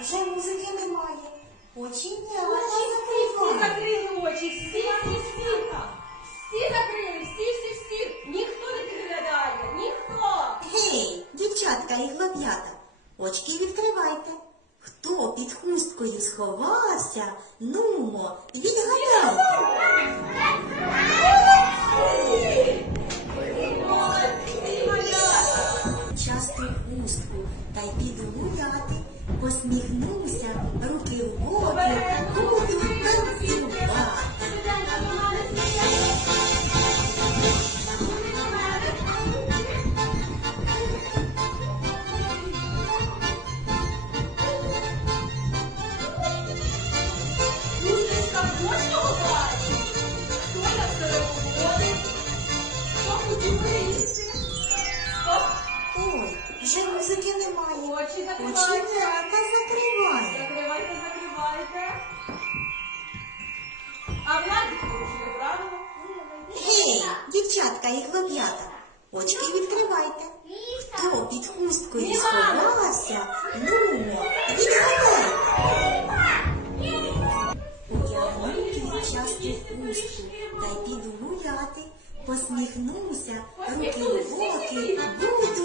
Оченята Всі закривай. закрили очі, всі, всі, всі. Всі закрили, всі, всі, всі. Ніхто не підглядає, ніхто. Гей, дівчатка і хлоп'ята, очки відкривайте. Хто під хусткою сховався, нумо, відгадайте. Часто хустку та й піду гуляти, посміхнуся, руки в боки, вже музики немає. Очі закривайте. Оченята закривай. Закривайте, закривайте. А Владик порушує правило. Гей, дівчатка і хлоп'ята, очки відкривайте. Хто під хусткою сховався, нумо, відгадайте. Одягну дівчасту хустку та й піду гуляти, посміхнуся, руки в боки, буду